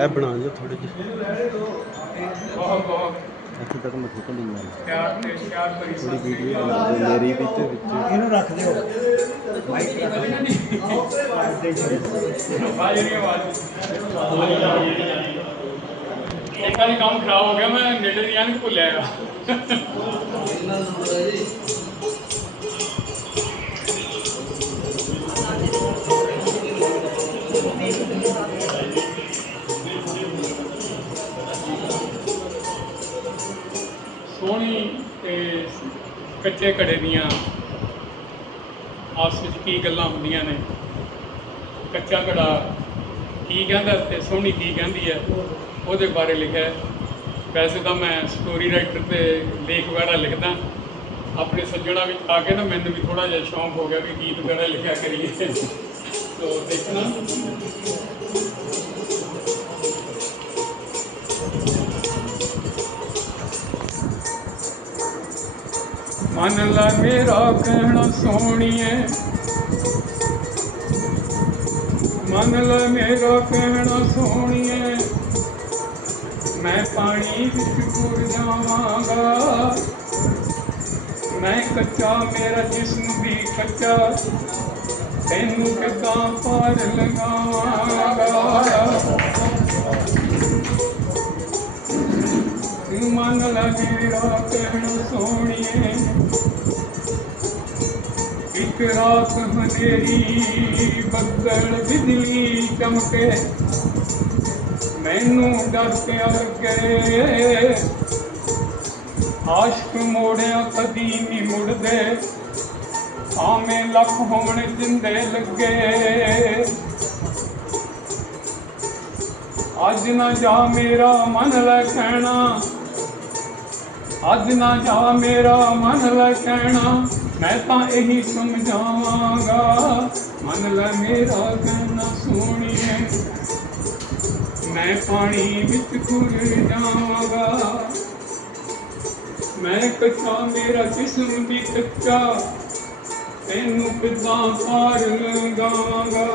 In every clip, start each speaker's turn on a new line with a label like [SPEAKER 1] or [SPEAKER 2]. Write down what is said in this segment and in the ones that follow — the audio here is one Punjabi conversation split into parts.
[SPEAKER 1] ਇਹ ਬਣਾ ਦਿਓ ਥੋੜੇ ਜਿਹੇ।
[SPEAKER 2] ਬਹੁਤ ਬਹੁਤ।
[SPEAKER 1] ਇੱਥੇ ਤੱਕ
[SPEAKER 2] ਪਿਆਰ ਤੇ ਪਿਆਰ ਭਰੀ
[SPEAKER 1] ਥੋੜੀ ਵੀਡੀਓ ਬਣਾ ਦਿਓ ਮੇਰੀ ਵੀ ਤੇ ਵਿੱਚ।
[SPEAKER 3] ਇਹਨੂੰ ਰੱਖ ਦਿਓ। ਮਾਈਕ ਰੱਖ ਦਿਓ
[SPEAKER 2] ਇੱਕ ਵਾਰੀ ਕੰਮ ਖਰਾਬ ਹੋ ਗਿਆ ਮੈਂ ਨੇੜੇ ਦੀ ਐਨਕ ਭੁੱਲਿਆ ਆ ਸੋਹਣੀ ਤੇ ਕੱਚੇ ਘੜੇ ਦੀਆਂ ਆਪਸ ਵਿੱਚ ਕੀ ਗੱਲਾਂ ਹੁੰਦੀਆਂ ਨੇ? ਕੱਚਾ ਘੜਾ ਕੀ ਕਹਿੰਦਾ ਤੇ ਸੋਹਣੀ ਕੀ ਕਹਿੰਦੀ ਹੈ? ਉਹਦੇ ਬਾਰੇ ਲਿਖਿਆ ਵੈਸੇ ਤਾਂ ਮੈਂ ਸਟੋਰੀ ਰਾਈਟਰ ਤੇ ਲੇਖ ਵਗੈਰਾ ਲਿਖਦਾ। ਆਪਣੇ ਸੱਜਣਾ ਵਿੱਚ ਆ ਕੇ ਨਾ ਮੈਨੂੰ ਵੀ ਥੋੜਾ ਜਿਹਾ ਸ਼ੌਂਕ ਹੋ ਗਿਆ ਵੀ ਗੀਤ ਵਗੈਰਾ ਲਿਖਿਆ ਕਰੀਏ। ਤੋ ਦੇਖਣਾ ਮਨ ਲਾ ਮੇਰਾ ਕਹਿਣਾ ਸੋਹਣੀਏ ਮਨ ਲਾ ਮੇਰਾ ਕਹਿਣਾ ਸੋਹਣੀਏ ਮੈਂ ਪਾਣੀ ਵਿੱਚ ਪੁਰ ਜਾਵਾਂਗਾ। ਮੈਂ ਕੱਚਾ ਮੇਰਾ ਜਿਸਮ ਵੀ ਕੱਚਾ ਤੈਨੂੰ ਕਿਦਾਂ ਪਾਰ ਲਗਾਵਾਂਗਾ ਤੂੰ ਮੰਨ ਲੈ ਮੇਰਾ ਕਹਿਣਾ ਸੋਹਣੀਏ। ਇੱਕ ਰਾਤ ਹਨੇਰੀ ਬੱਦਲ ਬਿਜਲੀ ਚਮਕੇ। ਮੈਨੂੰ ਡਰ ਪਿਆ ਲੱਗੇ ਆਸ਼ਕ ਮੋੜਿਆ ਕਦੀ ਨਹੀਂ ਮੁੜਦੇ। ਆਵੇਂ ਲੱਖ ਹੋਣ ਜਿੰਦੇ ਲੱਗੇ। ਅੱਜ ਨਾ ਜਾ ਮੇਰਾ ਮਨ ਲੈ ਅੱਜ ਨਾ ਜਾ ਮੇਰਾ ਮਨ ਲੈ ਕਹਿਣਾ। ਮੈਂ ਤਾਂ ਇਹੀ ਸਮਝਾਵਾਂਗਾ। ਮਨ ਲੈ ਮੇਰਾ ਕਹਿਣਾ ਸੋਹਣੀਏ ਮੈਂ ਪਾਣੀ ਵਿੱਚ ਘੁਰ ਜਾਵਾਂਗਾ। ਮੈਂ ਕੱਚਾ ਮੇਰਾ ਜਿਸਮ ਵੀ ਕੱਚਾ। ਤੈਨੂੰ ਕਿਦਾਂ ਪਾਰ ਲਗਾਵਾਂਗਾ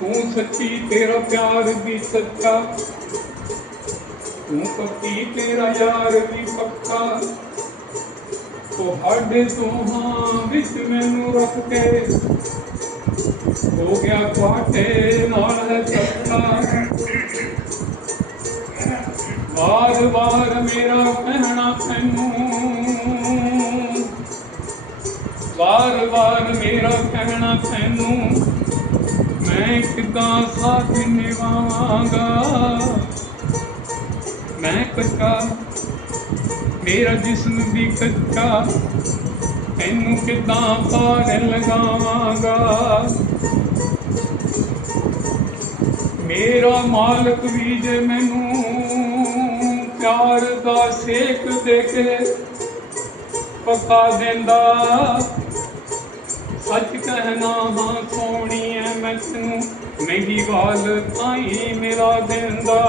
[SPEAKER 2] ਤੂੰ ਸੱਚੀ ਤੇਰਾ ਪਿਆਰ ਵੀ ਸੱਚਾ, ਤੂੰ ਪੱਕੀ ਤੇਰਾ ਯਾਰ ਵੀ ਪੱਕਾ। ਤੁਹਾਡੇ ਦੋਹਾਂ ਵਿੱਚ ਮੈਨੂੰ ਰੱਖ ਕੇ ਹੋ ਗਿਆ ਤੁਹਾਡੇ ਨਾਲ ਹੈ ਵਾਰ ਵਾਰ ਮੇਰਾ ਕਹਿਣਾ ਤੈਨੂੰ। ਵਾਰ ਵਾਰ ਮੇਰਾ ਕਹਿਣਾ ਤੈਨੂੰ। ਮੈਂ ਕਿਦਾਂ ਸਾਥ ਨਿਭਾਵਾਂਗਾ? ਮੈਂ ਕੱਚਾ, ਮੇਰਾ ਜਿਸਮ ਵੀ ਕੱਚਾ। ਤੈਨੂੰ ਕਿਦਾਂ ਪਾਰ ਲਗਾਵਾਂਗਾ? ਮੇਰਾ ਮਾਲਕ ਵੀ ਜੇ ਮੈਨੂੰ ਪਿਆਰ ਦਾ ਸੇਕ ਦੇ ਕੇ ਪਕਾ ਦਿੰਦਾ, ਸੱਚ ਕਹਿਣਾ ਹਾਂ ਸੋਹਣੀ ਐ ਮੈਂ ਤੈਨੂੰ ਮਹਿੰਗੀ ਵਾਲ ਤਾਈ ਮਿਲਾ ਦਿੰਦਾ।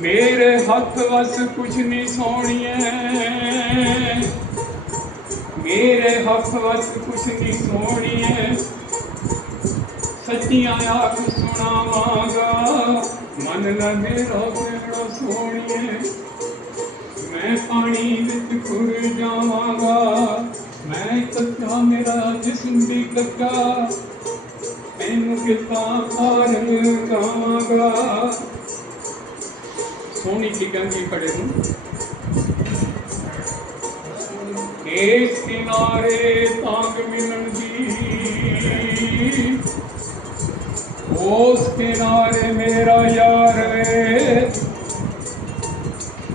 [SPEAKER 2] ਮੇਰੇ ਹੱਥ ਵਸ ਕੁਛ ਨਹੀਂ ਸੋਹਣੀਏ, ਮੇਰੇ ਹੱਥ ਵਸ ਕੁਛ ਨਹੀਂ ਸੋਹਣੀਏ। ਸੱਚੀਆਂ ਆਖ ਸੁਣਾਵਾਂਗਾ। ਮਨ ਲੈ ਮੇਰਾ ਕਿਹੜਾ ਮੈਂ ਪਾਣੀ ਵਿੱਚ ਖੁਰ ਜਾਵਾਂਗਾ। ਮੈਂ ਕੱਚਾ ਮੇਰਾ ਜਿਸਮ ਵੀ ਕੱਚਾ ਤੈਨੂੰ ਕਿਤਾ ਪਾਰ ਲਗਾਵਾਂਗਾ। ਸੋਹਣੀ ਟਿਕਾਂਗੀ ਪੜੇ ਨੂੰ। ਇਸ ਕਿਨਾਰੇ ਤਾਂਗ ਮਿਲਣ ਦੀ। ਉਸ ਕਿਨਾਰੇ ਮੇਰਾ ਯਾਰ ਵੇ।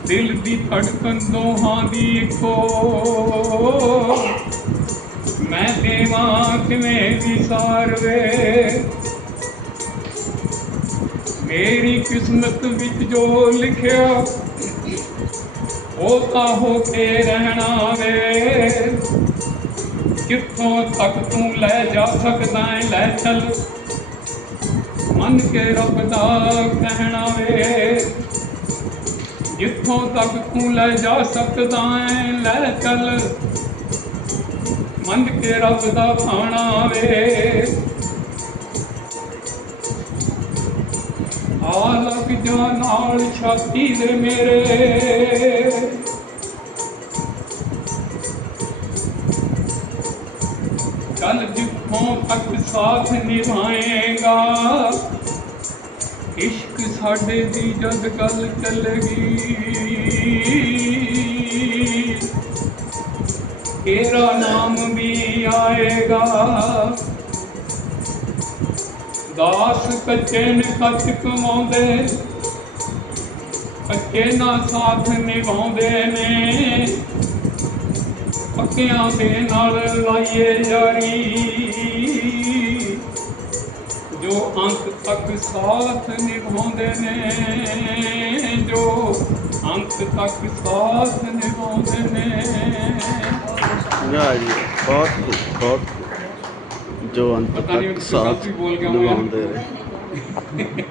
[SPEAKER 2] ਦਿਲ ਦੀ ਧੜਕਨ ਦੋਹਾਂ ਦੀ ਇੱਕੋ। ਮੈਂ ਦੇਵਾਂ ਕਿਵੇਂ ਵਿਸਾਰ ਵੇ। ਮੇਰੀ ਕਿਸਮਤ ਵਿੱਚ ਜੋ ਲਿਖਿਆ, ਉਹ ਤਾਂ ਹੋ ਕੇ ਰਹਿਣਾ ਵੇ। ਕਿੱਥੋਂ ਤੱਕ ਤੂੰ ਲੈ ਜਾ ਸਕਦਾ ਹੈ ਲੈ ਚੱਲ। ਮੰਨ ਕੇ ਰੱਬ ਦਾ ਕਹਿਣਾ ਵੇ। ਜਿੱਥੋਂ ਤੱਕ ਤੂੰ ਲੈ ਜਾ ਸਕਦਾ ਐ, ਲੈ ਚੱਲ। ਮੰਨ ਕੇ ਰੱਬ ਦਾ ਭਾਣਾ ਵੇ। ਆ ਲੱਗ ਜਾ ਨਾਲ ਛਾਤੀ ਦੇ ਮੇਰੇ। ਚੱਲ ਜਿੱਥੋਂ ਤੱਕ ਸਾਥ ਨਿਭਾਏਗਾ ਇਸ਼ਕ ਸਾਡੇ ਦੀ ਜਦ ਗੱਲ ਚੱਲੇਗੀ। ਤੇਰਾ ਨਾਮ ਵੀ ਆਏਗਾ। ਦਾਸ ਕੱਚੇ ਨੇ ਕੱਚ ਕਮਾਉਂਦੇ, ਕੱਚੇ ਨਾ ਸਾਥ ਨਿਭਾਉਂਦੇ ਨੇ। ਪੱਕਿਆਂ ਦੇ ਨਾਲ ਲਾਈਏ ਯਾਰੀ ਜੋ ਅੰਤ ਤੱਕ ਸਾਥ ਨਿਭਾਉਂਦੇ ਨੇ ਜੋ ਅੰਤ ਤੱਕ ਸਾਥ ਨਿਭਾਉਂਦੇ ਨੇ
[SPEAKER 1] ਨਾ ਜੀ ਬਹੁਤ ਬਹੁਤ। ਜੋ ਅੰਤ ਤੱਕ ਸਾਥ। ਨਿਭਾਉਂਦੇ ਰਹੇ